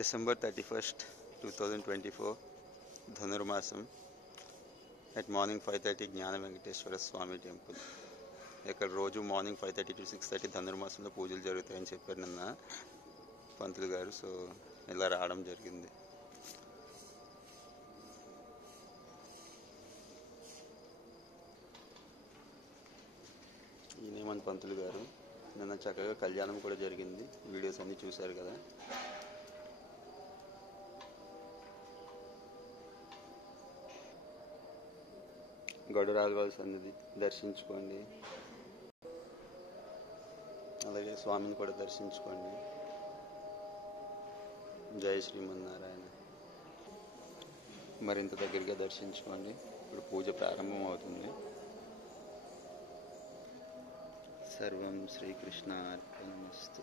December 31st, 2024, Dhanurmasam at morning 5:30 జ్ఞాన వెంకటేశ్వర స్వామి temple. ఇక్కడ రోజు మార్నింగ్ 5:30 to 6:30 ధనుర్మాసంలో పూజలు జరుగుతాయని చెప్పారు నిన్న పంతులు గారు. సో ఇలా రావడం జరిగింది. ఈయనే మన పంతులు గారు. నిన్న చక్కగా కళ్యాణం కూడా జరిగింది, వీడియోస్ అన్నీ చూశారు కదా. గడురాజువారి సన్నిధి దర్శించుకోండి, అలాగే స్వామిని కూడా దర్శించుకోండి. జై శ్రీమన్నారాయణ. మరింత దగ్గరగా దర్శించుకోండి. ఇప్పుడు పూజ ప్రారంభం అవుతుంది. సర్వం శ్రీకృష్ణార్పణమస్తు.